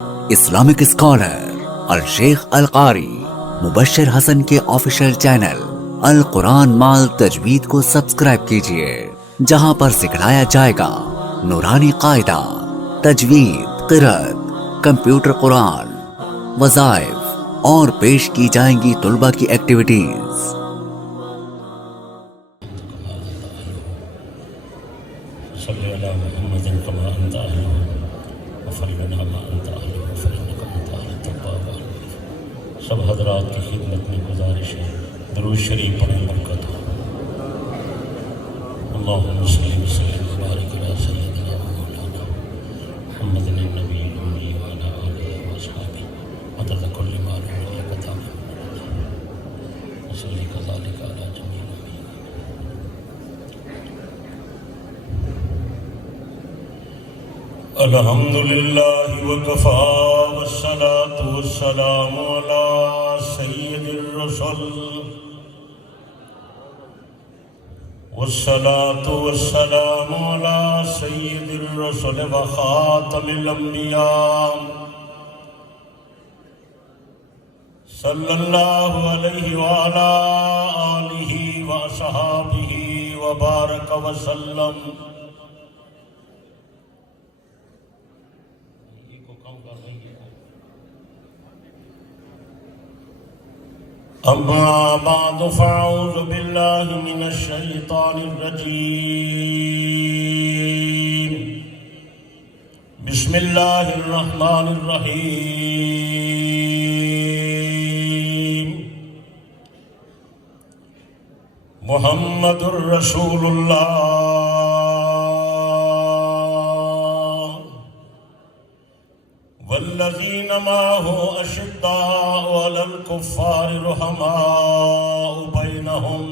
Islamic scholar الشیخ القاری مبشر حسن کے official channel القرآن مال تجوید کو سبسکرائب کیجئے، جہاں پر سکھلایا جائے گا نورانی قاعدہ، تجوید، قرأت، کمپیوٹر قرآن، وظائف اور پیش کی جائیں گی طلبہ کی ایکٹیویٹیز۔ صلی علی محمد کما انت اہلہ وفرنا ما انت اہلہ فانک انت اہل التواب الرحیم۔ سب حضرات کی خدمت میں گزارش ہے درود شریف پڑھیں، برکت ہو۔ اللہم صلی وسلم وبارک علی سیدنا و مولانا محمد النبی الأمی وعلی آلہ واصحابہ عدد کل ما لم یکتب وصلی کذالک علی جمیع الأنبیاء۔ الحمدللہ وکفا والصلاة والسلام علی سید الرسل والصلاة والسلام علی سید الرسل وخاتم الانبیاء صلی اللہ علیہ وعلی آلہ واصحابہ وبارک وسلم۔ اما بعد فاعوذ باللہ من الشیطان الرجیم، بسم اللہ الرحمن الرحیم۔ محمد الرسول اللہ والذین معہ اشداء علی الکفار رحماء بینہم۔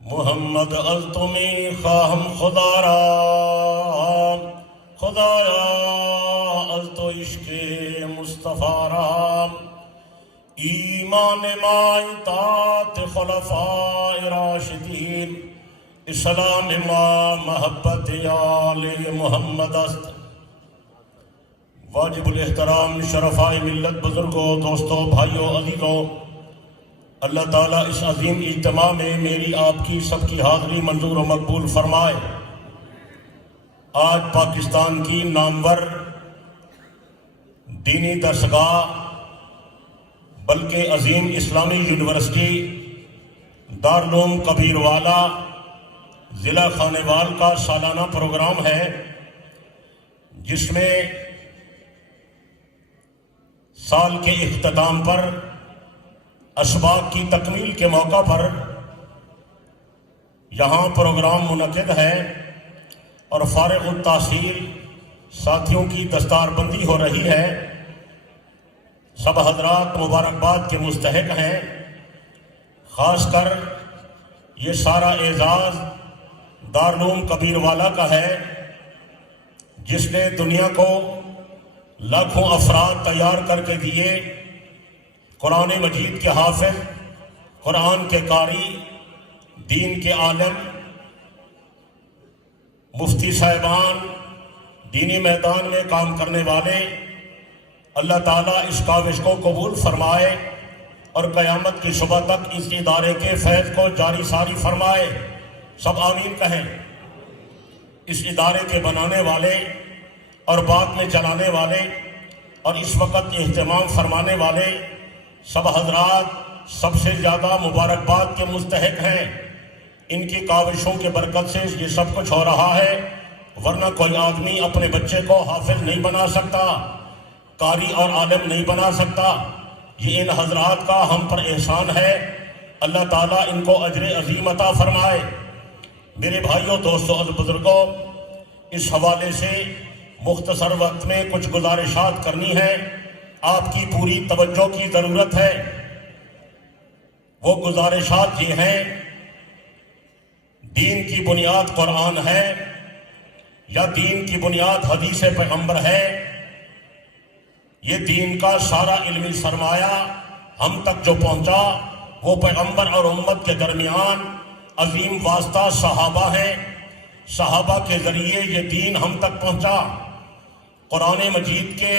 محمد التمی خواہم خدایا التو عشق مصطفیٰ را، ایمان ما اطاعت خلفاء راشدین، اسلام ما محبت آل محمد است۔ واجب الاحترام شرفائے ملت، بزرگوں، دوستوں، بھائیوں، عزیزوں، اللہ تعالیٰ اس عظیم اجتماع میں میری آپ کی سب کی حاضری منظور و مقبول فرمائے۔ آج پاکستان کی نامور دینی درسگاہ بلکہ عظیم اسلامی یونیورسٹی دارالعلوم کبیروالا ضلع خانیوال کا سالانہ پروگرام ہے، جس میں سال کے اختتام پر اسباق کی تکمیل کے موقع پر یہاں پروگرام منعقد ہے اور فارغ التحصیل ساتھیوں کی دستار بندی ہو رہی ہے۔ سب حضرات مبارکباد کے مستحق ہیں۔ خاص کر یہ سارا اعزاز دارالعلوم کبیروالا کا ہے، جس نے دنیا کو لاکھوں افراد تیار کر کے دیے، قرآن مجید کے حافظ، قرآن کے قاری، دین کے عالم، مفتی صاحبان، دینی میدان میں کام کرنے والے۔ اللہ تعالیٰ اس کاوش کو قبول فرمائے اور قیامت کی صبح تک اس ادارے کے فیض کو جاری ساری فرمائے۔ سب آمین کہیں۔ اس ادارے کے بنانے والے اور بعد میں چلانے والے اور اس وقت اہتمام فرمانے والے سب حضرات سب سے زیادہ مبارکباد کے مستحق ہیں۔ ان کی کاوشوں کے برکت سے یہ سب کچھ ہو رہا ہے، ورنہ کوئی آدمی اپنے بچے کو حافظ نہیں بنا سکتا، قاری اور عالم نہیں بنا سکتا۔ یہ ان حضرات کا ہم پر احسان ہے۔ اللہ تعالیٰ ان کو اجر عظیم عطا فرمائے۔ میرے بھائیوں، دوستوں اور بزرگوں، اس حوالے سے مختصر وقت میں کچھ گزارشات کرنی ہے، آپ کی پوری توجہ کی ضرورت ہے۔ وہ گزارشات یہ ہیں، دین کی بنیاد قرآن ہے یا دین کی بنیاد حدیث پیغمبر ہے؟ یہ دین کا سارا علمی سرمایہ ہم تک جو پہنچا وہ پیغمبر اور امت کے درمیان عظیم واسطہ صحابہ ہیں۔ صحابہ کے ذریعے یہ دین ہم تک پہنچا۔ قرآن مجید کے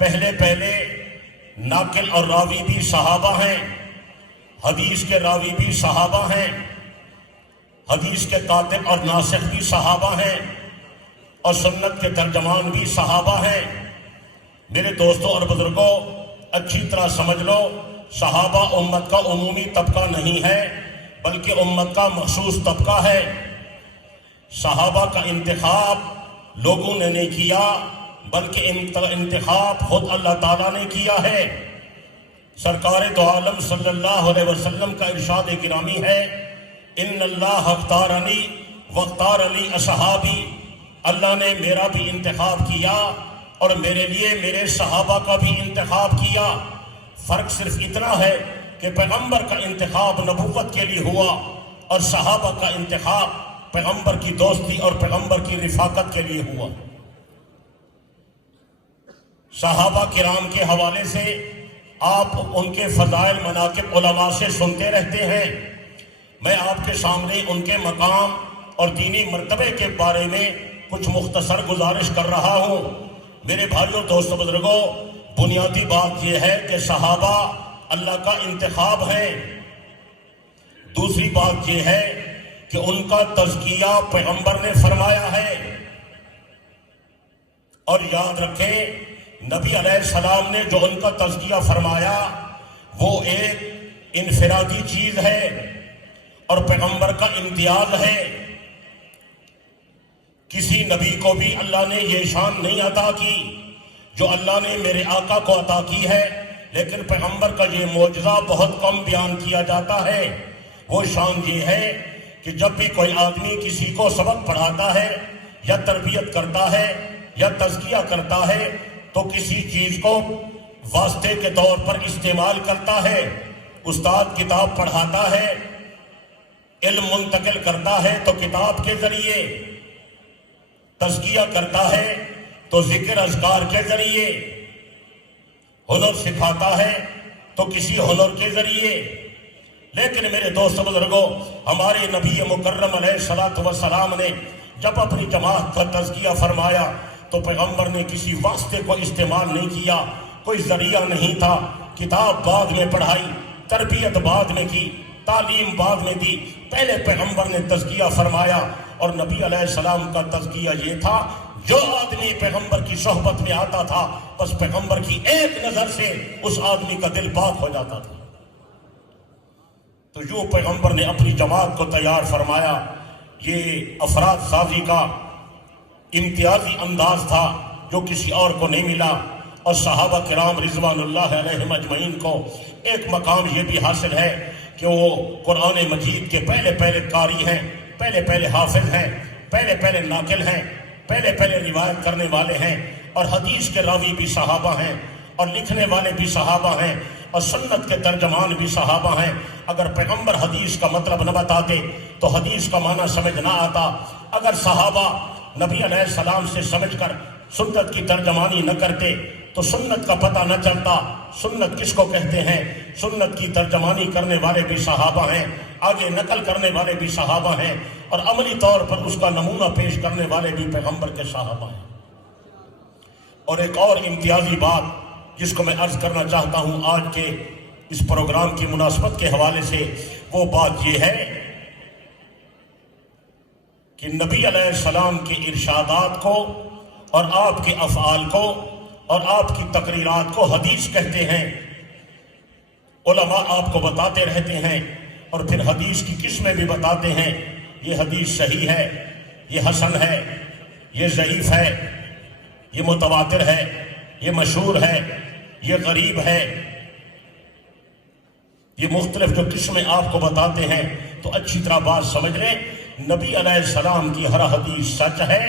پہلے ناقل اور راوی بھی صحابہ ہیں، حدیث کے راوی بھی صحابہ ہیں، حدیث کے کاتب اور ناسخ بھی صحابہ ہیں، اور سنت کے ترجمان بھی صحابہ ہیں۔ میرے دوستوں اور بزرگوں، اچھی طرح سمجھ لو، صحابہ امت کا عمومی طبقہ نہیں ہے بلکہ امت کا مخصوص طبقہ ہے۔ صحابہ کا انتخاب لوگوں نے نہیں کیا بلکہ انتخاب خود اللہ تعالیٰ نے کیا ہے۔ سرکار دو عالم صلی اللہ علیہ وسلم کا ارشاد گرامی ہے، ان اللہ اختارنی واختار لی اصحابی، اللہ نے میرا بھی انتخاب کیا اور میرے لیے میرے صحابہ کا بھی انتخاب کیا۔ فرق صرف اتنا ہے کہ پیغمبر کا انتخاب نبوت کے لیے ہوا اور صحابہ کا انتخاب پیغمبر کی دوستی اور پیغمبر کی رفاقت کے لیے ہوا۔ صحابہ کرام کے حوالے سے آپ ان کے فضائل مناقب علماء سے سنتے رہتے ہیں۔ میں آپ کے سامنے ان کے مقام اور دینی مرتبے کے بارے میں کچھ مختصر گزارش کر رہا ہوں۔ میرے بھائیوں، دوستوں، بزرگوں، بنیادی بات یہ ہے کہ صحابہ اللہ کا انتخاب ہے۔ دوسری بات یہ ہے کہ ان کا تزکیہ پیغمبر نے فرمایا ہے، اور یاد رکھیں نبی علیہ السلام نے جو ان کا تزکیہ فرمایا وہ ایک انفرادی چیز ہے اور پیغمبر کا امتیاز ہے۔ کسی نبی کو بھی اللہ نے یہ شان نہیں عطا کی جو اللہ نے میرے آقا کو عطا کی ہے، لیکن پیغمبر کا یہ معجزہ بہت کم بیان کیا جاتا ہے۔ وہ شان یہ ہے کہ جب بھی کوئی آدمی کسی کو سبق پڑھاتا ہے یا تربیت کرتا ہے یا تزکیہ کرتا ہے تو کسی چیز کو واسطے کے طور پر استعمال کرتا ہے۔ استاد کتاب پڑھاتا ہے، علم منتقل کرتا ہے تو کتاب کے ذریعے، تزکیہ کرتا ہے تو ذکر اذکار کے ذریعے، ہنر سکھاتا ہے تو کسی ہنر کے ذریعے۔ لیکن میرے دوست بزرگوں، ہمارے نبی مکرم علیہ الصلوۃ والسلام نے جب اپنی جماعت کا تزکیہ فرمایا تو پیغمبر نے کسی واسطے کو استعمال نہیں کیا، کوئی ذریعہ نہیں تھا۔ کتاب بعد میں پڑھائی، تربیت بعد میں کی، تعلیم بعد میں دی، پہلے پیغمبر نے تزکیہ فرمایا۔ اور نبی علیہ السلام کا تزکیہ یہ تھا، جو آدمی پیغمبر کی صحبت میں آتا تھا بس پیغمبر کی ایک نظر سے اس آدمی کا دل پاک ہو جاتا تھا۔ تو جو پیغمبر نے اپنی جماعت کو تیار فرمایا، یہ افراد سازی کا امتیازی انداز تھا جو کسی اور کو نہیں ملا۔ اور صحابہ کرام رضوان اللہ علیہم اجمعین کو ایک مقام یہ بھی حاصل ہے کہ وہ قرآن مجید کے پہلے قاری ہیں، پہلے حافظ ہیں، پہلے ناقل ہیں، پہلے روایت کرنے والے ہیں، اور حدیث کے راوی بھی صحابہ ہیں، اور لکھنے والے بھی صحابہ ہیں، اور سنت کے ترجمان بھی صحابہ ہیں۔ اگر پیغمبر حدیث کا مطلب نہ بتاتے تو حدیث کا معنی سمجھ نہ آتا۔ اگر صحابہ نبی علیہ السلام سے سمجھ کر سنت کی ترجمانی نہ کرتے تو سنت کا پتہ نہ چلتا۔ سنت کس کو کہتے ہیں؟ سنت کی ترجمانی کرنے والے بھی صحابہ ہیں، آگے نقل کرنے والے بھی صحابہ ہیں، اور عملی طور پر اس کا نمونہ پیش کرنے والے بھی پیغمبر کے صحابہ ہیں۔ اور ایک اور امتیازی بات جس کو میں عرض کرنا چاہتا ہوں آج کے اس پروگرام کی مناسبت کے حوالے سے، وہ بات یہ ہے کہ نبی علیہ السلام کے ارشادات کو اور آپ کے افعال کو اور آپ کی تقریرات کو حدیث کہتے ہیں۔ علماء آپ کو بتاتے رہتے ہیں اور پھر حدیث کی قسمیں بھی بتاتے ہیں، یہ حدیث صحیح ہے، یہ حسن ہے، یہ ضعیف ہے، یہ متواتر ہے، یہ مشہور ہے، یہ غریب ہے، یہ مختلف جو قسمیں آپ کو بتاتے ہیں۔ تو اچھی طرح بات سمجھ لیں، نبی علیہ السلام کی ہر حدیث سچ ہے،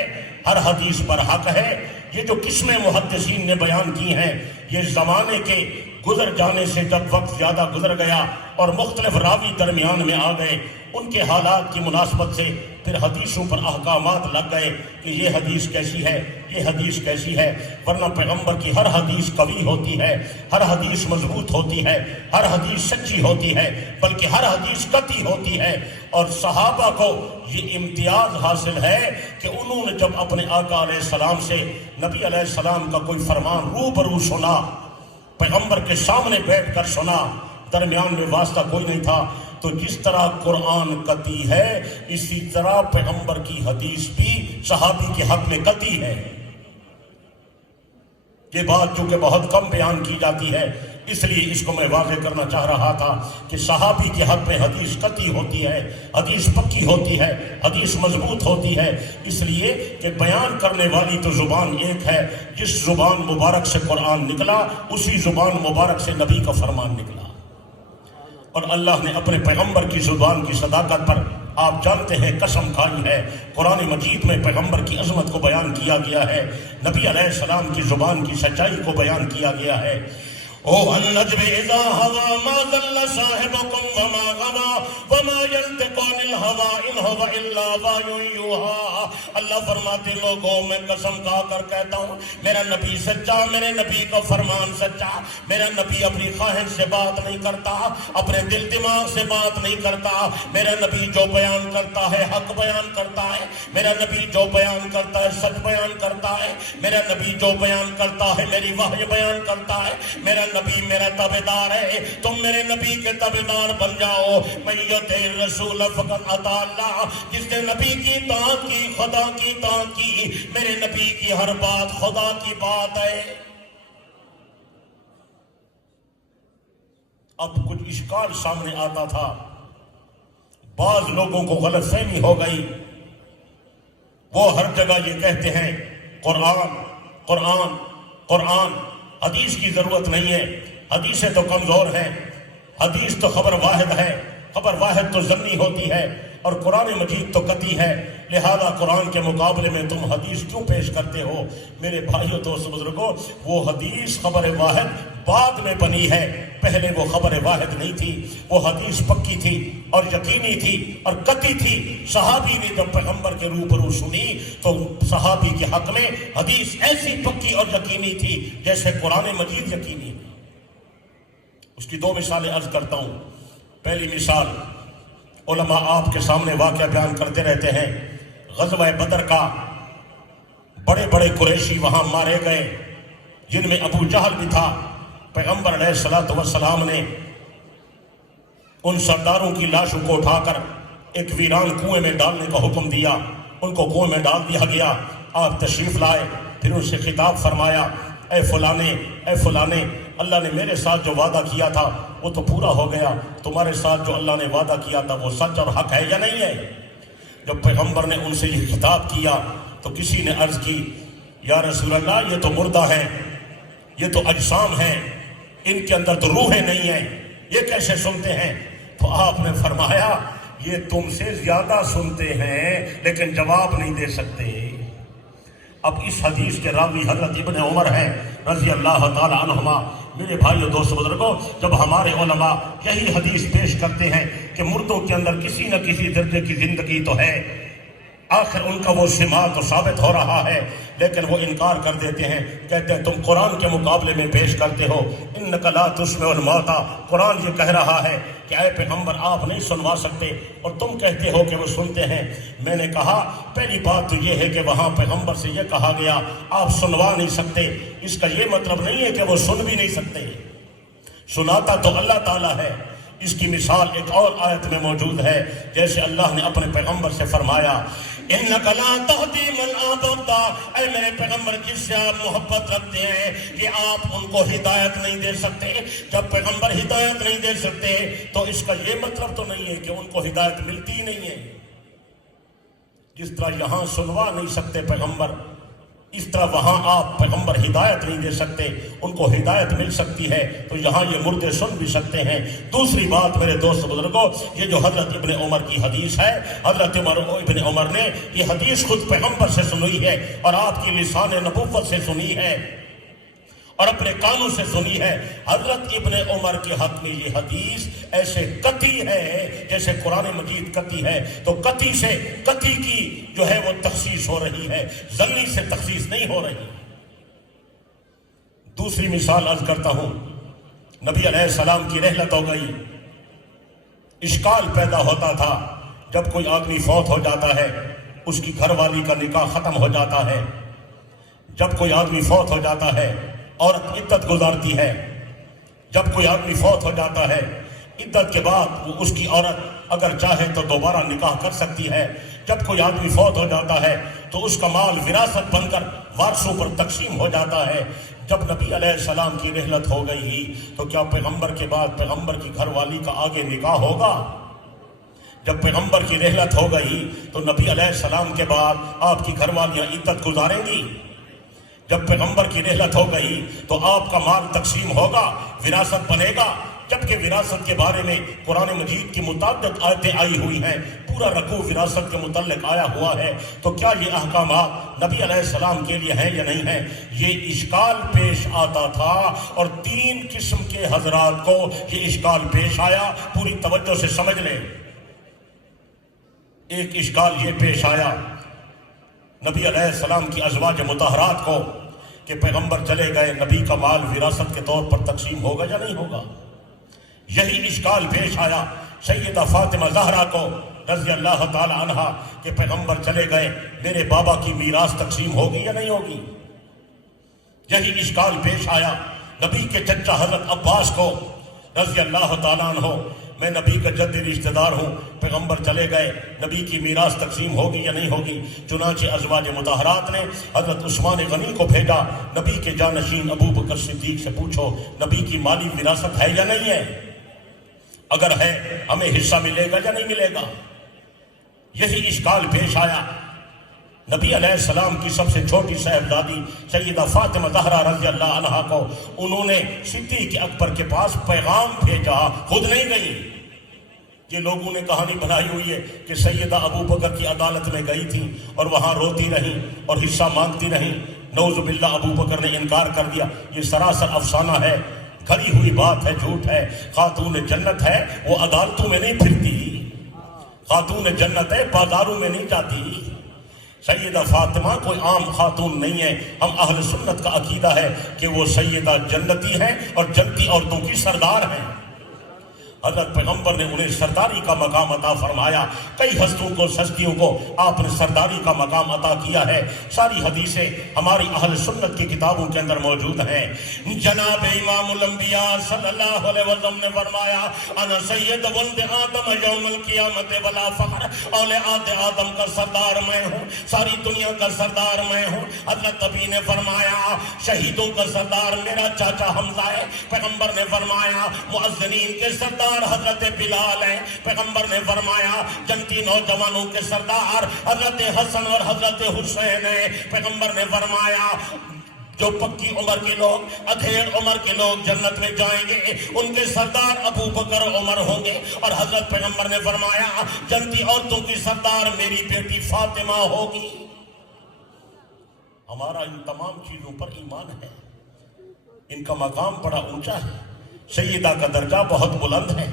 ہر حدیث پر حق ہے۔ یہ جو قسمیں محدثین نے بیان کی ہیں، یہ زمانے کے گزر جانے سے جب وقت زیادہ گزر گیا اور مختلف راوی درمیان میں آ گئے، ان کے حالات کی مناسبت سے پھر حدیثوں پر احکامات لگ گئے کہ یہ حدیث کیسی ہے، یہ حدیث کیسی ہے، ورنہ پیغمبر کی ہر حدیث قوی ہوتی ہے، ہر حدیث مضبوط ہوتی ہے، ہر حدیث سچی ہوتی ہے، بلکہ ہر حدیث قطعی ہوتی ہے۔ اور صحابہ کو یہ امتیاز حاصل ہے کہ انہوں نے جب اپنے آقا علیہ السلام سے نبی علیہ السلام کا کوئی فرمان روبرو سنا، پیغمبر کے سامنے بیٹھ کر سنا، درمیان میں واسطہ کوئی نہیں تھا، تو جس طرح قرآن قطعی ہے اسی طرح پیغمبر کی حدیث بھی صحابی کے حق میں قطعی ہے۔ یہ بات چونکہ بہت کم بیان کی جاتی ہے، اس لیے اس کو میں واضح کرنا چاہ رہا تھا کہ صحابی کے حق میں حدیث قطعی ہوتی ہے، حدیث پکی ہوتی ہے، حدیث مضبوط ہوتی ہے، اس لیے کہ بیان کرنے والی تو زبان ایک ہے، جس زبان مبارک سے قرآن نکلا اسی زبان مبارک سے نبی کا فرمان نکلا۔ اور اللہ نے اپنے پیغمبر کی زبان کی صداقت پر آپ جانتے ہیں قسم کھائی ہے، قرآن مجید میں پیغمبر کی عظمت کو بیان کیا گیا ہے، نبی علیہ السلام کی زبان کی سچائی کو بیان کیا گیا ہے۔ او النجم اذا هوى ما ضل صاحبكم وما غوى وما ينطق عن الهوى ان هو الا وحی یوحى۔ اللہ فرماتے لوگوں میں قسم کھا کر کہتا ہوں میرا نبی سچا، میرے نبی کا فرمان سچا، میرا نبی اپنی خواہش سے بات نہیں کرتا، اپنے دل دماغ سے بات نہیں کرتا، میرا نبی جو بیان کرتا ہے حق بیان کرتا ہے، میرا نبی جو بیان کرتا ہے سچ بیان کرتا ہے، میرا نبی جو بیان کرتا ہے میری وحی بیان کرتا ہے، میرا نبی میرا تابعدار ہے، تم میرے نبی کے تابعدار بن جاؤ۔ من یطع الرسول فقد اطاع اللہ، جس نے نبی کی اطاعت کی خدا کی اطاعت کی، میرے نبی کی ہر بات خدا کی بات ہے۔ اب کچھ اشکال سامنے آتا تھا، بعض لوگوں کو غلط فہمی ہو گئی، وہ ہر جگہ یہ کہتے ہیں قرآن قرآن قرآن، حدیث کی ضرورت نہیں ہے، حدیثیں تو کمزور ہیں، حدیث تو خبر واحد ہے، خبر واحد تو ضمنی ہوتی ہے، اور قرآن مجید تو قطعی ہے، لہذا قرآن کے مقابلے میں تم حدیث کیوں پیش کرتے ہو؟ میرے بھائیوں دوست بزرگوں، وہ حدیث خبر واحد بعد میں بنی ہے، پہلے وہ خبر واحد نہیں تھی، وہ حدیث پکی تھی اور یقینی تھی اور قطعی تھی۔ صحابی نے جب پیغمبر کے روبرو سنی تو صحابی کے حق میں حدیث ایسی پکی اور یقینی تھی جیسے قرآن مجید یقینی ہے۔ اس کی دو مثالیں عرض کرتا ہوں۔ پہلی مثال، علماء آپ کے سامنے واقعہ بیان کرتے رہتے ہیں، غزوہ بدر کا، بڑے بڑے قریشی وہاں مارے گئے جن میں ابو جہل بھی تھا۔ پیغمبر علیہ السلام نے ان سرداروں کی لاشوں کو اٹھا کر ایک ویران کنویں میں ڈالنے کا حکم دیا، ان کو کنویں میں ڈال دیا گیا۔ آپ تشریف لائے، پھر ان سے خطاب فرمایا، اے فلانے اے فلانے، اللہ نے میرے ساتھ جو وعدہ کیا تھا وہ تو پورا ہو گیا، تمہارے ساتھ جو اللہ نے وعدہ کیا تھا وہ سچ اور حق ہے یا نہیں ہے؟ جب پیغمبر نے ان سے یہ خطاب کیا تو کسی نے عرض کی، یا رسول اللہ یہ تو مردہ ہیں، یہ تو اجسام ہیں، ان کے اندر تو روحیں نہیں ہیں، یہ کیسے سنتے ہیں؟ تو آپ نے فرمایا یہ تم سے زیادہ سنتے ہیں لیکن جواب نہیں دے سکتے۔ اب اس حدیث کے راوی حضرت ابن عمر ہیں رضی اللہ تعالی عنہما۔ میرے بھائیو دوست بزرگوں، جب ہمارے علماء یہی حدیث پیش کرتے ہیں کہ مردوں کے اندر کسی نہ کسی درجے کی زندگی تو ہے، آخر ان کا وہ شمال تو ثابت ہو رہا ہے، لیکن وہ انکار کر دیتے ہیں، کہتے ہیں تم قرآن کے مقابلے میں پیش کرتے ہو، انک لا تسمع الموتى، قرآن یہ کہہ رہا ہے کہ اے پیغمبر آپ نہیں سنوا سکتے، اور تم کہتے ہو کہ وہ سنتے ہیں۔ میں نے کہا پہلی بات تو یہ ہے کہ وہاں پیغمبر سے یہ کہا گیا آپ سنوا نہیں سکتے، اس کا یہ مطلب نہیں ہے کہ وہ سن بھی نہیں سکتے، سناتا تو اللہ تعالیٰ ہے۔ اس کی مثال ایک اور آیت میں موجود ہے، جیسے اللہ نے اپنے پیغمبر سے فرمایا، انک لا تہدی من احببت، اے میرے پیغمبر جس سے آپ محبت رکھتے ہیں کہ آپ ان کو ہدایت نہیں دے سکتے۔ جب پیغمبر ہدایت نہیں دے سکتے تو اس کا یہ مطلب تو نہیں ہے کہ ان کو ہدایت ملتی ہی نہیں ہے۔ جس طرح یہاں سنوا نہیں سکتے پیغمبر، اس طرح وہاں آپ پیغمبر ہدایت نہیں دے سکتے، ان کو ہدایت مل سکتی ہے تو یہاں یہ مردے سن بھی سکتے ہیں۔ دوسری بات میرے دوست بزرگوں، یہ جو حضرت ابن عمر کی حدیث ہے، حضرت ابن عمر نے یہ حدیث خود پیغمبر سے سنی ہے اور آپ کی لسان نبوت سے سنی ہے، اور اپنے کانوں سے سنی ہے۔ حضرت ابن عمر کے حق میں یہ حدیث ایسے قطعی ہے جیسے قرآن مجید قطعی ہے، تو قطعی سے قطعی کی جو ہے وہ تخصیص ہو رہی ہے، ظنی سے تخصیص نہیں ہو رہی۔ دوسری مثال عرض کرتا ہوں، نبی علیہ السلام کی رحلت ہو گئی، اشکال پیدا ہوتا تھا جب کوئی آدمی فوت ہو جاتا ہے، اس کی گھر والی کا نکاح ختم ہو جاتا ہے۔ جب کوئی آدمی فوت ہو جاتا ہے عورت عدت گزارتی ہے، جب کوئی آدمی فوت ہو جاتا ہے عدت کے بعد وہ اس کی عورت اگر چاہے تو دوبارہ نکاح کر سکتی ہے۔ جب کوئی آدمی فوت ہو جاتا ہے تو اس کا مال وراثت بن کر وارثوں پر تقسیم ہو جاتا ہے۔ جب نبی علیہ السلام کی رحلت ہو گئی تو کیا پیغمبر کے بعد پیغمبر کی گھر والی کا آگے نکاح ہوگا؟ جب پیغمبر کی رحلت ہو گئی تو نبی علیہ السلام کے بعد آپ کی گھر والیاں عدت گزاریں گی؟ جب پیغمبر کی رحلت ہو گئی تو آپ کا مال تقسیم ہوگا، وراثت بنے گا؟ جبکہ وراثت کے بارے میں قرآن مجید کی متعدد آیتیں آئی ہوئی ہیں، پورا رکوع وراثت کے متعلق آیا ہوا ہے، تو کیا یہ احکامات نبی علیہ السلام کے لیے ہیں یا نہیں ہیں؟ یہ اشکال پیش آتا تھا، اور 3 قسم کے حضرات کو یہ اشکال پیش آیا، پوری توجہ سے سمجھ لیں۔ ایک اشکال یہ پیش آیا نبی علیہ السلام کی ازواج مطہرات کو کہ پیغمبر چلے گئے، نبی کا مال وراثت کے طور پر تقسیم ہوگا یا نہیں ہوگا؟ یہی اشکال پیش آیا سیدہ فاطمہ زہرا کو رضی اللہ تعالی عنہا کہ پیغمبر چلے گئے، میرے بابا کی میراث تقسیم ہوگی یا نہیں ہوگی؟ یہی اشکال پیش آیا نبی کے چچا حضرت عباس کو رضی اللہ تعالیٰ عنہ، میں نبی کا جدی رشتہ دار ہوں، پیغمبر چلے گئے، نبی کی میراث تقسیم ہوگی یا نہیں ہوگی؟ چنانچہ ازواج مطہرات نے حضرت عثمان غنی کو بھیجا، نبی کے جانشین ابو بکر صدیق سے پوچھو نبی کی مالی وراثت ہے یا نہیں ہے؟ اگر ہے ہمیں حصہ ملے گا یا نہیں ملے گا؟ یہی اشکال پیش آیا نبی علیہ السلام کی سب سے چھوٹی صاحبزادی سیدہ فاطمہ زہرا رضی اللہ عنہا کو، انہوں نے صدیق اکبر کے پاس پیغام بھیجا، خود نہیں گئی۔ یہ لوگوں نے کہانی بنائی ہوئی ہے کہ سیدہ ابو بکر کی عدالت میں گئی تھی اور وہاں روتی رہیں اور حصہ مانگتی رہیں، نعوذ باللہ ابو بکر نے انکار کر دیا۔ یہ سراسر افسانہ ہے، گھڑی ہوئی بات ہے، جھوٹ ہے۔ خاتون جنت ہے، وہ عدالتوں میں نہیں پھرتی، خاتون جنت ہے، بازاروں میں نہیں جاتی۔ سیدہ فاطمہ کوئی عام خاتون نہیں ہے، ہم اہل سنت کا عقیدہ ہے کہ وہ سیدہ جنتی ہیں اور جنتی عورتوں کی سردار ہیں۔ حضرت پیغمبر نے انہیں سرداری کا مقام عطا فرمایا، کئی ہستیوں کو آپ نے سرداری کا مقام عطا کیا ہے۔ ساری حدیثیں ہماری اہل سنت کی کتابوں کے اندر موجود ہیں۔ جناب امام الانبیاء صلی اللہ علیہ وسلم نے فرمایا انا سید ولد آدم یوم القیامت ولا فخر، اولاد آدم کا سردار میں ہوں، ساری دنیا کا سردار میں ہوں۔ حضرت نبی نے فرمایا شہیدوں کا سردار میرا چاچا حمزہ ہے۔ پیغمبر نے فرمایا مؤذنین کے سردار حضرت بلال ہیں۔ پیغمبر نے فرمایا جنتی نوجوانوں کے سردار حضرت حسن اور حضرت حسین ہیں۔ پیغمبر نے فرمایا جو پکی عمر کے لوگ، ادھیڑ عمر کے لوگ جنت میں جائیں گے، ان کے سردار ابو بکر عمر ہوں گے۔ اور حضرت پیغمبر نے فرمایا جنتی عورتوں کی سردار میری بیٹی فاطمہ ہوگی۔ ہمارا ان تمام چیزوں پر ایمان ہے، ان کا مقام بڑا اونچا ہے، سیدہ کا درجہ بہت بلند ہے،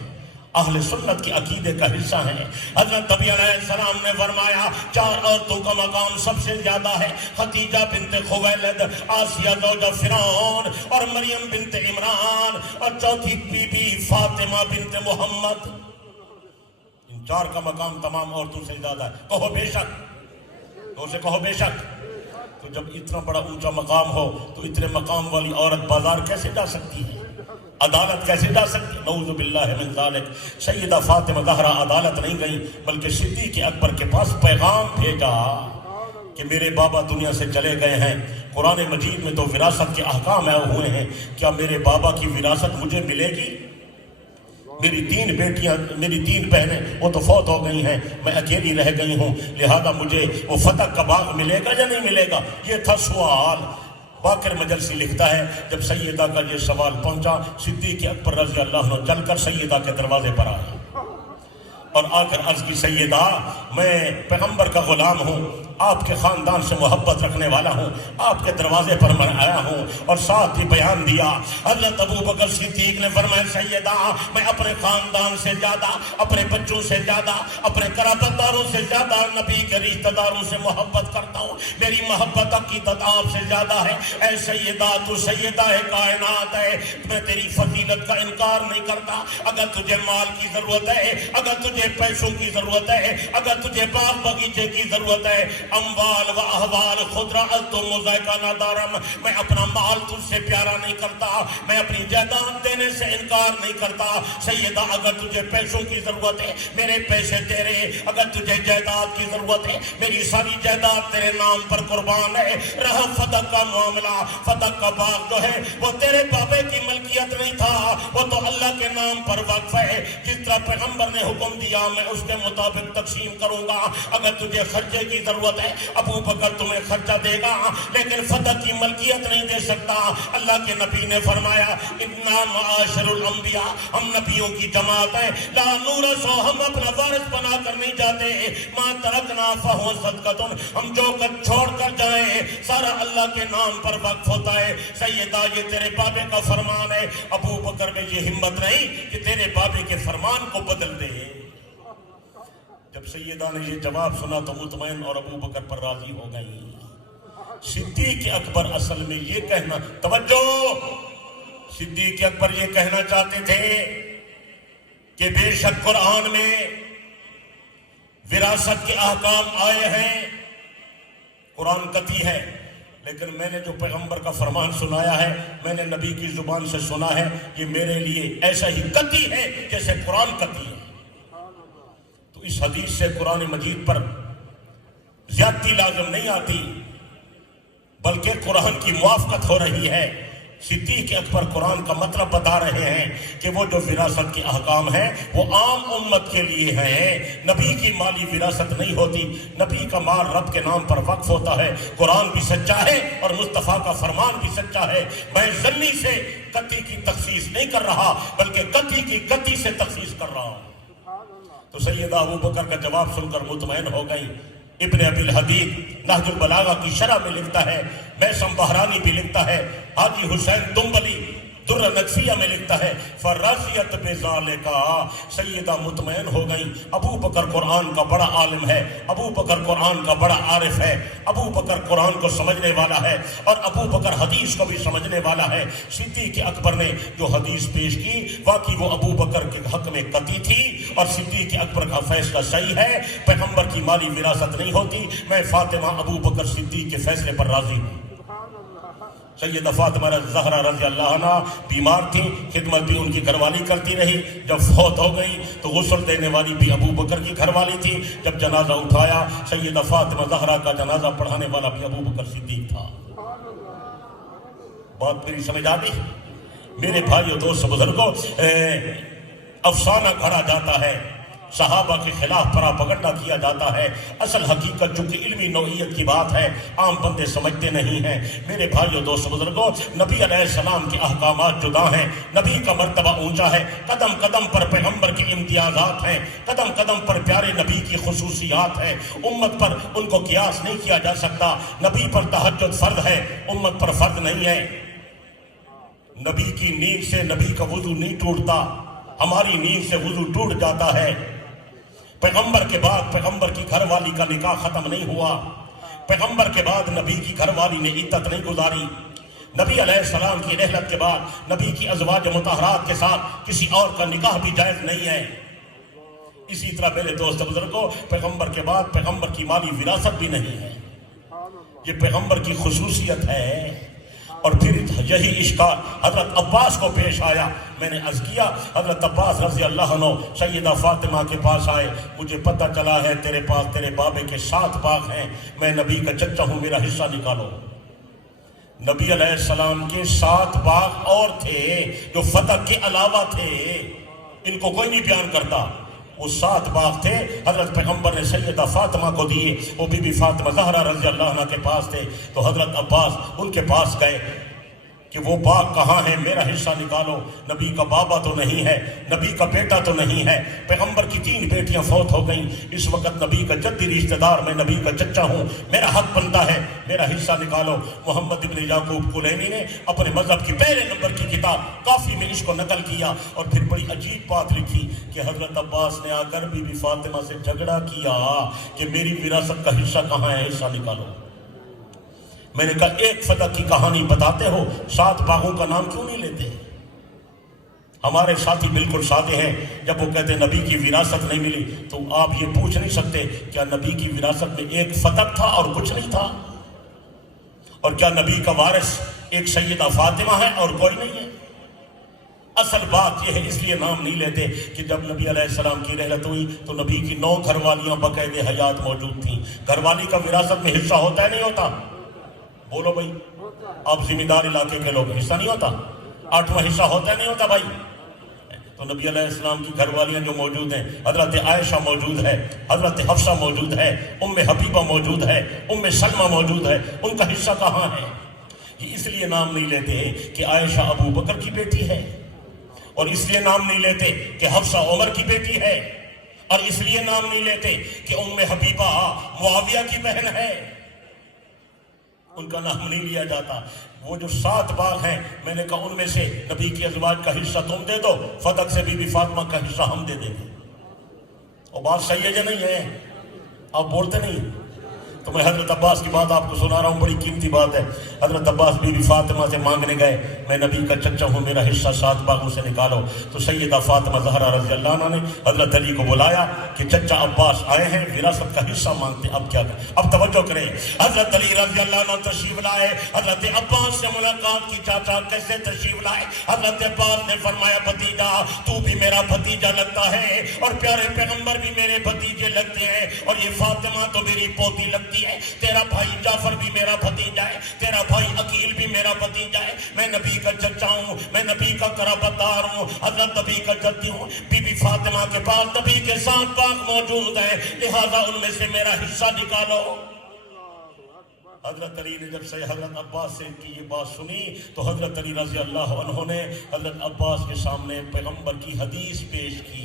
اہل سنت کے عقیدے کا حصہ ہیں۔ حضرت نبی علیہ السلام نے فرمایا 4 عورتوں کا مقام سب سے زیادہ ہے، خدیجہ بنت خویلد، آسیہ زوجہ فرعون، اور مریم بنت عمران، اور چوتھی بی بی فاطمہ بنت محمد۔ ان 4 کا مقام تمام عورتوں سے زیادہ ہے۔ کہو بے شک، تو اسے کہو بے شک۔ تو جب اتنا بڑا اونچا مقام ہو تو اتنے مقام والی عورت بازار کیسے جا سکتی ہے، عدالت کیسے جا سکتی؟ نعوذ باللہ من ذالک۔ سیدہ فاطمہ زہرا عدالت نہیں گئی بلکہ صدیق اکبر کے پاس پیغام بھیجا کہ میرے بابا دنیا سے چلے گئے ہیں، قرآن مجید میں تو وراثت کے احکام آئے ہوئے ہیں، کیا میرے بابا کی وراثت مجھے ملے گی؟ میری 3 بیٹیاں، میری 3 بہنیں وہ تو فوت ہو گئی ہیں، میں اکیلی رہ گئی ہوں، لہذا مجھے وہ فتح کا باغ ملے گا یا نہیں ملے گا؟ یہ تھا سوال۔ باقر مجلسی لکھتا ہے جب سیدہ کا یہ سوال پہنچا، صدیق اکبر رضی اللہ عنہ چل کر سیدہ کے دروازے پر آیا اور آ کر عرض کی سیدہ میں پیغمبر کا غلام ہوں، آپ کے خاندان سے محبت رکھنے والا ہوں، آپ کے دروازے پر میں آیا ہوں۔ اور ساتھ ہی بیان دیا حضرت ابو بکر صدیق نے فرمایا سیدہ میں اپنے خاندان سے زیادہ، اپنے بچوں سے زیادہ، اپنے قرابت داروں سے زیادہ نبی کے رشتہ داروں سے محبت کرتا ہوں، میری محبت عقیدت آپ سے زیادہ ہے۔ اے سیدہ تو سیدہ ہے کائنات ہے، میں تیری فضیلت کا انکار نہیں کرتا۔ اگر تجھے مال کی ضرورت ہے، اگر تجھے پیسوں کی ضرورت ہے، اگر تجھے باغ بغیچے کی ضرورت ہے، اموال و احوال خود رأت مذائقہ نادارم، میں اپنا مال تجھ سے پیارا نہیں کرتا، میں اپنی جائیداد دینے سے انکار نہیں کرتا۔ سیدہ اگر تجھے پیسوں کی ضرورت ہے میرے پیسے تیرے، اگر تجھے جائیداد کی ضرورت ہے میری ساری جائیداد تیرے نام پر قربان ہے۔ رہا فتح کا معاملہ، فتح کا باغ جو ہے وہ تیرے بابے کی ملکیت نہیں تھا، وہ تو اللہ کے نام پر وقف ہے۔ جس طرح پیغمبر نے حکم دیا میں اس کے مطابق تقسیم کروں گا۔ اگر تجھے خرچے کی ضرورت ہے ابو بکر تمہیں خرچہ دے گا، لیکن فتح کی ملکیت نہیں دے سکتا۔ اللہ کے نبی نے فرمایا انا معاشر الانبیاء، ہم نبیوں کی جماعت ہے، لا نورث، ہم اپنا وارث بنا کر نہیں جاتے، ما ترکنا فہو صدقۃ، ہم جو کچھ چھوڑ کر جائیں سارا اللہ کے نام پر وقف ہوتا ہے۔ سیدہ یہ تیرے بابے کا فرمان ہے، ابو بکر میں یہ ہمت نہیں کہ تیرے بابے کے فرمان کو بدل دے۔ جب سیدہ نے یہ جواب سنا تو مطمئن اور ابو بکر پر راضی ہو گئی۔ صدیق اکبر اصل میں یہ کہنا، توجہ، صدیق اکبر یہ کہنا چاہتے تھے کہ بے شک قرآن میں وراثت کے احکام آئے ہیں، قرآن قطعی ہے، لیکن میں نے جو پیغمبر کا فرمان سنایا ہے، میں نے نبی کی زبان سے سنا ہے، یہ میرے لیے ایسا ہی قطعی ہے جیسے قرآن قطعی ہے۔ تو اس حدیث سے قرآن مجید پر زیادتی لازم نہیں آتی، بلکہ قرآن کی موافقت ہو رہی ہے۔ صدیق اکبر قرآن کا مطلب بتا رہے ہیں کہ وہ جو وراثت کے احکام ہیں وہ عام امت کے لیے ہیں، نبی کی مالی وراثت نہیں ہوتی، نبی کا مال رب کے نام پر وقف ہوتا ہے۔ قرآن بھی سچا ہے اور مصطفیٰ کا فرمان بھی سچا ہے۔ میں ضمنی سے قطعی کی تخصیص نہیں کر رہا بلکہ قطعی کی قطعی سے تخصیص کر رہا ہوں۔ تو سیدہ ابو بکر کا جواب سن کر مطمئن ہو گئی۔ ابن ابی الحدید نہج البلاغہ کی شرح میں لکھتا ہے، میثم بہرانی بھی لکھتا ہے، حاجی حسین دنبلی در نقفیہ میں لکھتا ہے فرضیت بذالک، سیدہ مطمئن ہو گئی۔ ابو بکر قرآن کا بڑا عالم ہے، ابو بکر قرآن کا بڑا عارف ہے، ابو بکر قرآن کو سمجھنے والا ہے اور ابو بکر حدیث کو بھی سمجھنے والا ہے۔ صدیق اکبر نے جو حدیث پیش کی واقعی وہ ابو بکر کے حق میں قطعی تھی اور صدیق اکبر کا فیصلہ صحیح ہے۔ پیغمبر کی مالی وراثت نہیں ہوتی، میں فاطمہ ابو بکر صدیق کے فیصلے پر راضی ہوں۔ سیدہ فاطمہ زہرا رضی اللہ عنہ بیمار تھی، خدمت بھی ان کی گھر والی کرتی رہی، جب فوت ہو گئی تو غسل دینے والی بھی ابو بکر کی گھر والی تھی۔ جب جنازہ اٹھایا سیدہ فاطمہ زہرا کا جنازہ پڑھانے والا بھی ابو بکر صدیق تھا۔ بات میری سمجھ آ گئی؟ میرے بھائیو دوست بزرگوں، افسانہ گھڑا جاتا ہے، صحابہ کے خلاف پراپگنڈا کیا جاتا ہے، اصل حقیقت چونکہ علمی نوعیت کی بات ہے عام بندے سمجھتے نہیں ہیں۔ میرے بھائیو دوست بزرگوں، نبی علیہ السلام کے احکامات جدا ہیں، نبی کا مرتبہ اونچا ہے، قدم قدم پر پیغمبر کی امتیازات ہیں، قدم قدم پر پیارے نبی کی خصوصیات ہیں، امت پر ان کو قیاس نہیں کیا جا سکتا۔ نبی پر تہجد فرض ہے، امت پر فرض نہیں ہے۔ نبی کی نیند سے نبی کا وضو نہیں ٹوٹتا، ہماری نیند سے وضو ٹوٹ جاتا ہے۔ پیغمبر کے بعد پیغمبر کی گھر والی کا نکاح ختم نہیں ہوا، پیغمبر کے بعد نبی کی گھر والی نے عدت نہیں گزاری، نبی علیہ السلام کی رحلت کے بعد نبی کی ازواج مطہرات کے ساتھ کسی اور کا نکاح بھی جائز نہیں ہے۔ اسی طرح میرے دوست بزرگوں، پیغمبر کے بعد پیغمبر کی مالی وراثت بھی نہیں ہے، یہ پیغمبر کی خصوصیت ہے۔ اور پھر یہی اشکال حضرت عباس کو پیش آیا۔ میں نے عرض کیا حضرت عباس رضی اللہ عنہ سیدہ فاطمہ کے پاس آئے، مجھے پتہ چلا ہے تیرے پاس تیرے بابے کے 7 باغ ہیں، میں نبی کا چچا ہوں، میرا حصہ نکالو۔ نبی علیہ السلام کے 7 باغ اور تھے جو فتح کے علاوہ تھے، ان کو کوئی نہیں بیان کرتا۔ وہ 7 باغ تھے، حضرت پیغمبر نے سیدہ فاطمہ کو دیے، وہ بی بی فاطمہ زہرا رضی اللہ عنہ کے پاس تھے۔ تو حضرت عباس ان کے پاس گئے، کہ وہ باغ کہاں ہے، میرا حصہ نکالو۔ نبی کا بابا تو نہیں ہے، نبی کا بیٹا تو نہیں ہے، پیغمبر کی 3 بیٹیاں فوت ہو گئیں، اس وقت نبی کا جدی رشتہ دار، میں نبی کا چچا ہوں، میرا حق بنتا ہے، میرا حصہ نکالو۔ محمد ابن یعقوب کلینی نے اپنے مذہب کی پہلے نمبر کی کتاب کافی میں اس کو نقل کیا اور پھر بڑی عجیب بات لکھی کہ حضرت عباس نے آ کر بی بی فاطمہ سے جھگڑا کیا کہ میری وراثت کا حصہ کہاں ہے، حصہ نکالو۔ میں نے کہا ایک فتح کی کہانی بتاتے ہو، 7 باغوں کا نام کیوں نہیں لیتے؟ ہمارے ساتھی بالکل سادے ہیں، جب وہ کہتے ہیں نبی کی وراثت نہیں ملی تو آپ یہ پوچھ نہیں سکتے کیا نبی کی وراثت میں ایک فتح تھا اور کچھ نہیں تھا؟ اور کیا نبی کا وارث ایک سیدہ فاطمہ ہے اور کوئی نہیں ہے؟ اصل بات یہ ہے، اس لیے نام نہیں لیتے کہ جب نبی علیہ السلام کی رحلت ہوئی تو نبی کی 9 گھر والیاں باقاعدہ حیات موجود تھیں۔ گھر والی کا وراثت میں حصہ ہوتا ہے نہیں ہوتا؟ بولو بھائی، آپ ذمہ دار علاقے کے لوگ، حصہ نہیں ہوتا؟ 8واں حصہ ہوتا ہے نہیں ہوتا بھائی؟ تو نبی علیہ السلام کی گھر والیاں جو موجود ہیں، حضرت عائشہ موجود ہے، حضرت حفصہ موجود ہے، ام حبیبہ موجود ہے، ام سلمہ موجود ہے، ان کا حصہ کہاں ہے؟ یہ اس لیے نام نہیں لیتے کہ عائشہ ابو بکر کی بیٹی ہے، اور اس لیے نام نہیں لیتے کہ حفصہ عمر کی بیٹی ہے، اور اس لیے نام نہیں لیتے کہ ام حبیبہ معاویہ کی بہن ہے، ان کا نام نہیں لیا جاتا۔ وہ جو 7 باغ ہیں، میں نے کہا ان میں سے نبی کی ازواج کا حصہ تم دے دو، فتح سے بی بی فاطمہ کا حصہ ہم دے دیں گے۔ اور بات صحیح ہے یا نہیں ہے؟ آپ بولتے نہیں تو میں حضرت عباس کی بات آپ کو سنا رہا ہوں، بڑی قیمتی بات ہے۔ حضرت عباس بی بی فاطمہ سے مانگنے گئے، میں نبی کا چچا ہوں، میرا حصہ 7 باغوں سے نکالو۔ تو سیدہ فاطمہ زہرا رضی اللہ عنہ نے حضرت علی کو بلایا کہ چچا عباس آئے ہیں، وراثت کا حصہ مانگتے، اب کیا کریں؟ اب توجہ کریں، حضرت علی رضی اللہ عنہ تشریف لائے، حضرت عباس سے ملاقات کی۔ چاچا کیسے تشریف لائے؟ حضرت عباس نے فرمایا بھتیجا تو بھی میرا بھتیجا لگتا ہے، اور پیارے پیغمبر بھی میرے بھتیجے لگتے ہیں، اور یہ فاطمہ تو میری پوتی لگتی ہے، تیرا بھائی جعفر بھی میرا بھتیجا ہے، تیرا بھائی عقیل بھی میرا بھتیجا ہے، میں نبی کا چچا ہوں، میں نبی کا قرابت دار ہوں، حضرت نبی کا جدی ہوں۔ بی بی فاطمہ کے پاس نبی کے 7 باغ موجود ہیں، لہذا ان میں سے میرا حصہ نکالو۔ حضرت علی نے جب سے حضرت عباس سے کی یہ بات سنی تو حضرت علی رضی اللہ عنہ نے حضرت عباس کے سامنے پیغمبر کی حدیث پیش کی۔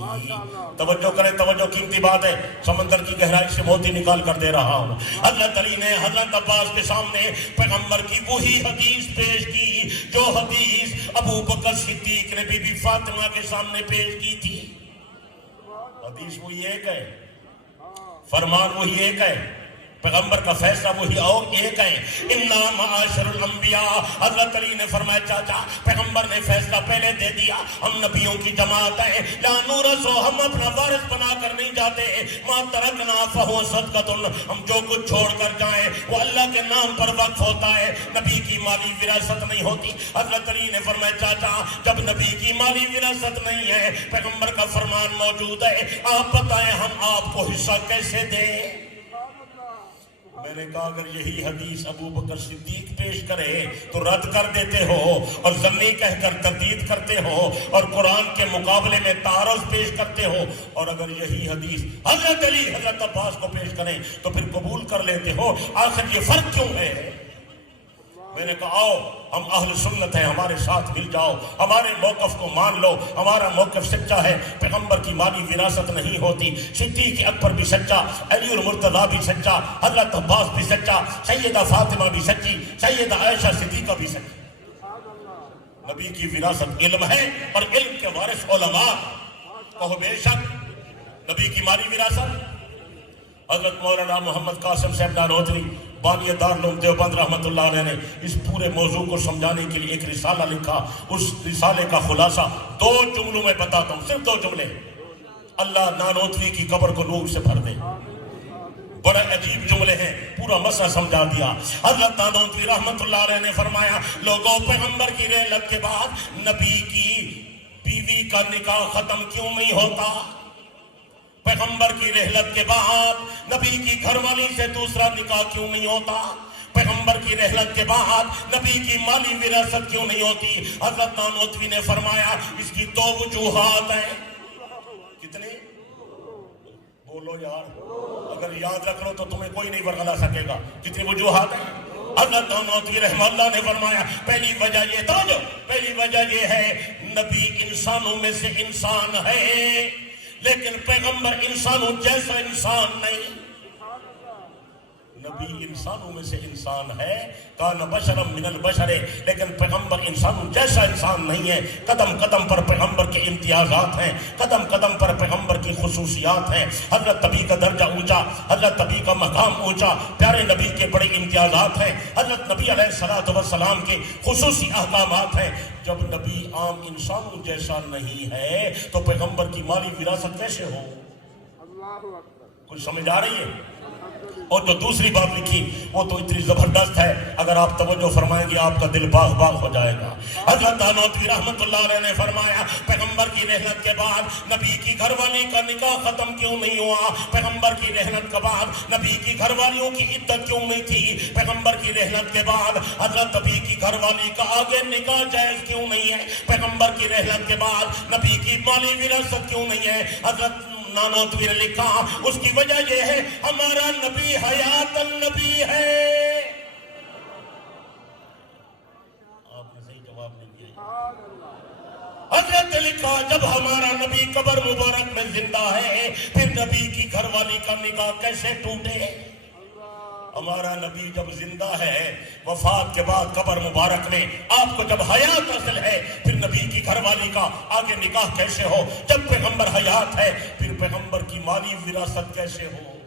توجہ کریں، توجہ قیمتی بات ہے، سمندر کی گہرائی سے موتی نکال کر دے رہا ہوں۔ حضرت علی نے حضرت عباس کے سامنے پیغمبر کی وہی حدیث پیش کی جو حدیث ابو بکر صدیق نے بی بی فاطمہ کے سامنے پیش کی تھی۔ حدیث وہی ایک ہے، فرمان وہی ایک ہے، پیغمبر کا فیصلہ وہی اور ایک ہے۔ اِنَّا مَعَاشِرُ الْأَنْبِيَاء، حضرت علی نے فرمایا چاچا پیغمبر نے فیصلہ پہلے دے دیا، ہم نبیوں کی جماعت ہیں، لا نورث، ہم اپنا وارث بنا کر نہیں جاتے، مَا تَرَكْنَا فَهُوَ صَدْقَةٌ، ہم جو کچھ چھوڑ کر جائیں وہ اللہ کے نام پر وقف ہوتا ہے، نبی کی مالی وراثت نہیں ہوتی۔ حضرت علی نے فرمایا چاچا جب نبی کی مالی وراثت نہیں ہے، پیغمبر کا فرمان موجود ہے، آپ بتائیں ہم آپ کو حصہ کیسے دیں؟ میں نے کہا اگر یہی حدیث ابو بکر صدیق پیش کرے تو رد کر دیتے ہو اور ضمنی کہہ کر تردید کرتے ہو اور قرآن کے مقابلے میں تعارض پیش کرتے ہو، اور اگر یہی حدیث حضرت علی حضرت عباس کو پیش کریں تو پھر قبول کر لیتے ہو، آخر یہ فرق کیوں ہے؟ میں نے کہا آؤ ہم اہل سنت ہیں، ہمارے ساتھ مل جاؤ، ہمارے موقف کو مان لو، ہمارا موقف سچا ہے، پیغمبر کی مالی وراثت نہیں ہوتی، صدیق اکبر بھی سچا، علی المرتضیٰ بھی سچا، حضرت عباس بھی سچا، سیدہ فاطمہ بھی سچی، سیدہ عائشہ صدیقہ بھی سچی۔ نبی کی وراثت علم ہے اور علم کے وارث علماء، کہو بے شک نبی کی مالی وراثت۔ حضرت مولانا محمد قاسم صاحب نانوتوی بانی دارالعلوم دیوبند رحمۃ اللہ علیہ نے اس پورے موضوع کو سمجھانے کے لیے ایک رسالہ لکھا، اس رسالے کا خلاصہ 2 جملوں میں بتاتا ہوں، صرف 2 جملے۔ اللہ نانوتوی کی قبر کو نور سے بھر دے، بڑے عجیب جملے ہیں، پورا مسئلہ سمجھا دیا۔ حضرت نانوتوی رحمۃ اللہ علیہ نے فرمایا لوگوں پیغمبر کی رحلت کے بعد نبی کی بیوی کا نکاح ختم کیوں نہیں ہوتا؟ پیغمبر کی رحلت کے بعد نبی کی گھر والی سے دوسرا نکاح کیوں نہیں ہوتا؟ پیغمبر کی رحلت کے بعد نبی کی مالی وراثت کیوں نہیں ہوتی؟ حضرت نانوتوی نے فرمایا اس کی 2 وجوہات ہیں۔ کتنی؟ بولو یار، اگر یاد رکھ لو تو تمہیں کوئی نہیں ورغلا سکے گا۔ کتنی وجوہات ہیں؟ حضرت نانوتوی رحمہ اللہ نے فرمایا پہلی وجہ یہ توجہ، پہلی وجہ یہ ہے نبی انسانوں میں سے انسان ہے لیکن پیغمبر انسانوں جیسا انسان نہیں. نبی انسانوں میں سے انسان ہے، کان بشرا من البشر، لیکن پیغمبر انسانوں جیسا انسان نہیں ہے. قدم قدم پر پیغمبر کے امتیازات ہیں، قدم قدم پر پیغمبر کی خصوصیات ہیں. حضرت نبی کا درجہ اونچا، حضرت نبی کا مقام اونچا، پیارے نبی کے بڑے امتیازات ہیں، حضرت نبی علیہ الصلوۃ والسلام کے خصوصی احکامات ہیں. جب نبی عام انسانوں جیسا نہیں ہے تو پیغمبر کی مالی وراثت کیسے ہو؟ کچھ سمجھ آ رہی ہے؟ اور جو دوسری بات لکھی وہ تو اتنی زبردست ہے، اگر آپ توجہ فرمائیں گے آپ کا دل باغ باغ ہو جائے گا. حضرت نانوتوی رحمت اللہ علیہ نے فرمایا پیغمبر کی رحلت کے بعد نبی کی گھر والی کا نکاح ختم کیوں نہیں ہوا؟ پیغمبر کی رحلت کے بعد نبی کی گھر والیوں کی عدت کیوں نہیں تھی؟ پیغمبر کی رحلت کے بعد حضرت نبی کی گھر والی کا آگے نکاح جائز کیوں نہیں ہے؟ پیغمبر کی رحلت کے بعد نبی کی مالی وراثت کیوں نہیں ہے؟ حضرت نانوتوی نے لکھا اس کی وجہ یہ ہے ہمارا نبی حیات النبی ہے. آپ نے صحیح جواب نہیں دیا. حضرت نے لکھا جب ہمارا نبی قبر مبارک میں زندہ ہے پھر نبی کی گھر والی کا نکاح کیسے ٹوٹے؟ ہمارا نبی جب زندہ ہے وفات کے بعد قبر مبارک میں آپ کو جب حیات حاصل ہے پھر نبی کی گھر والی کا آگے نکاح کیسے ہو؟ جب پیغمبر حیات ہے پھر پیغمبر کی مالی وراثت کیسے ہو؟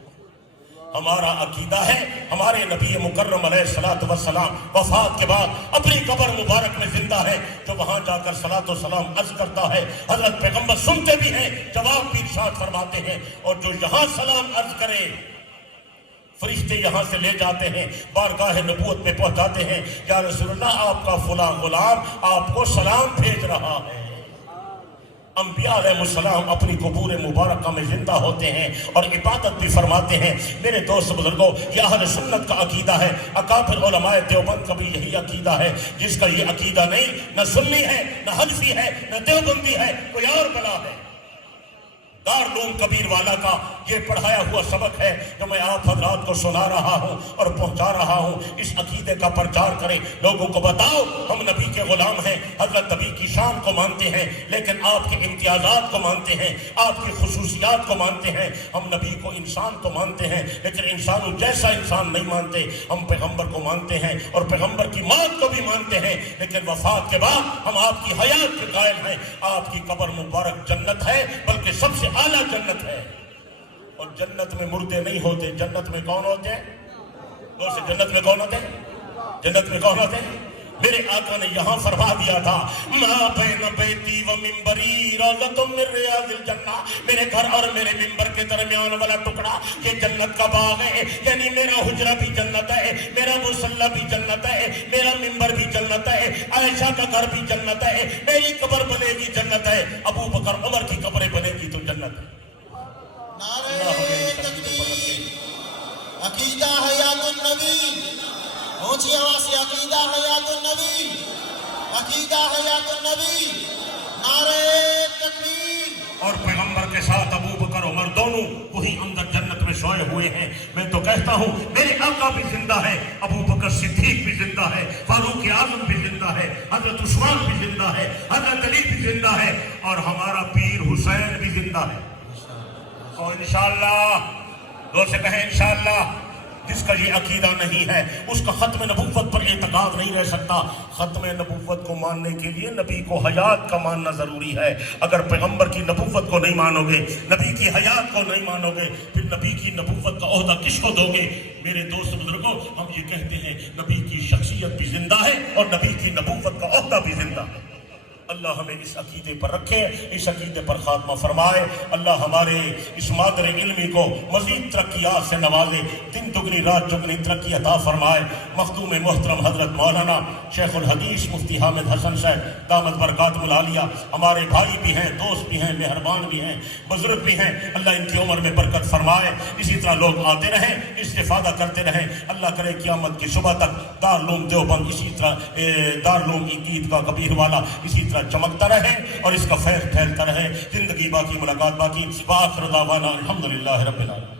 ہمارا عقیدہ ہے ہمارے نبی مکرم علیہ الصلوۃ والسلام وفات کے بعد اپنی قبر مبارک میں زندہ ہے، جو وہاں جا کر صلاۃ و سلام عرض کرتا ہے حضرت پیغمبر سنتے بھی ہیں، جواب بھی ارشاد فرماتے ہیں، اور جو یہاں سلام عرض کرے فرشتے یہاں سے لے جاتے ہیں بارگاہ نبوت میں پہنچاتے ہیں، یا رسول اللہ آپ کا فلاں غلام آپ کو سلام بھیج رہا ہے. انبیاء علیہ السلام اپنی قبور مبارکہ میں زندہ ہوتے ہیں اور عبادت بھی فرماتے ہیں. میرے دوست بزرگوں یہ اہل سنت کا عقیدہ ہے. اکابر علماء دیوبند کا بھی یہی عقیدہ ہے. جس کا یہ عقیدہ نہیں نہ سنی ہے نہ حنفی ہے نہ دیوبندی ہے، کوئی اور بلا ہے. دارالعلوم کبیر والا کا یہ پڑھایا ہوا سبق ہے جو میں آپ حضرات کو سنا رہا ہوں اور پہنچا رہا ہوں. اس عقیدے کا پرچار کریں، لوگوں کو بتاؤ ہم نبی کے غلام ہیں، حضرت نبی کی شان کو مانتے ہیں لیکن آپ کے امتیازات کو مانتے ہیں، آپ کی خصوصیات کو مانتے ہیں. ہم نبی کو انسان تو مانتے ہیں لیکن انسانوں جیسا انسان نہیں مانتے. ہم پیغمبر کو مانتے ہیں اور پیغمبر کی موت کو بھی مانتے ہیں لیکن وفات کے بعد ہم آپ کی حیات کے قائل ہیں. آپ کی قبر مبارک جنت ہے، بلکہ سب سے اعلیٰ جنت ہے. اور جنت میں مردے نہیں ہوتے. جنت میں کون ہوتے ہیں؟ جنت میں کون ہوتے ہیں؟ جنت میں کون ہوتے ہیں؟ میرے آقا نے یہاں فرما دیا تھا ما بین بیتی و منبری روضۃ من ریاض الجنہ، میرے گھر اور میرے منبر کے درمیان والا ٹکڑا یہ جنت کا باغ ہے. یعنی میرا حجرہ بھی جنت ہے، میرا مصلی بھی جنت ہے، میرا منبر بھی جنت ہے، عائشہ کا گھر بھی جنت ہے، میری قبر بنے گی جنت ہے، ابو بکر عمر کی قبریں بنے گی تو جنت ہے. نعرہ تکبیر، عقیدہ حیات النبی، اونچی آواز سے عقیدہ حیات النبی، عقیدہ حیات النبی، نعرہ تکبیر. اور پیغمبر کے ساتھ ابو بکر عمر دونوں وہی اندر جنت میں سوئے ہوئے ہیں. میں تو کہتا ہوں میرے آقا بھی زندہ ہے، ابو بکر صدیق بھی زندہ ہے، فاروق اعظم بھی زندہ ہے، حضرت عثمان بھی زندہ ہے، حضرت علی بھی زندہ ہے، اور ہمارا پیر حسین بھی زندہ ہے. اور انشاءاللہ دو سے کہیں انشاءاللہ. جس کا یہ عقیدہ نہیں ہے اس کا ختم نبوت پر اعتقاد نہیں رہ سکتا. ختم نبوت کو ماننے کے لیے نبی کو حیات کا ماننا ضروری ہے. اگر پیغمبر کی نبوت کو نہیں مانو گے، نبی کی حیات کو نہیں مانو گے، پھر نبی کی نبوت کا عہدہ کس کو دو گے؟ میرے دوست بزرگوں ہم یہ کہتے ہیں نبی کی شخصیت بھی زندہ ہے اور نبی کی نبوت کا عہدہ بھی زندہ ہے. اللہ ہمیں اس عقیدے پر رکھے، اس عقیدے پر خاتمہ فرمائے. اللہ ہمارے اس مادر علمی کو مزید ترقیات سے نوازے، دن دگنی رات چگنی ترقی عطا فرمائے. مخدوم محترم حضرت مولانا شیخ الحدیث مفتی حامد حسن صاحب دامت برکاتہ العالیہ ہمارے بھائی بھی ہیں، دوست بھی ہیں، مہربان بھی ہیں، بزرگ بھی ہیں. اللہ ان کی عمر میں برکت فرمائے. اسی طرح لوگ آتے رہیں، استفادہ کرتے رہیں. اللہ کرے قیامت کی صبح تک دارالعلوم دیوبند اسی طرح دارالعلوم عید کا کبیر والا اسی طرح چمکتا رہے اور اس کا فیض پھیلتا رہے. زندگی باقی، ملاقات باقی. وآخر دعوانا الحمدللہ رب العالمین.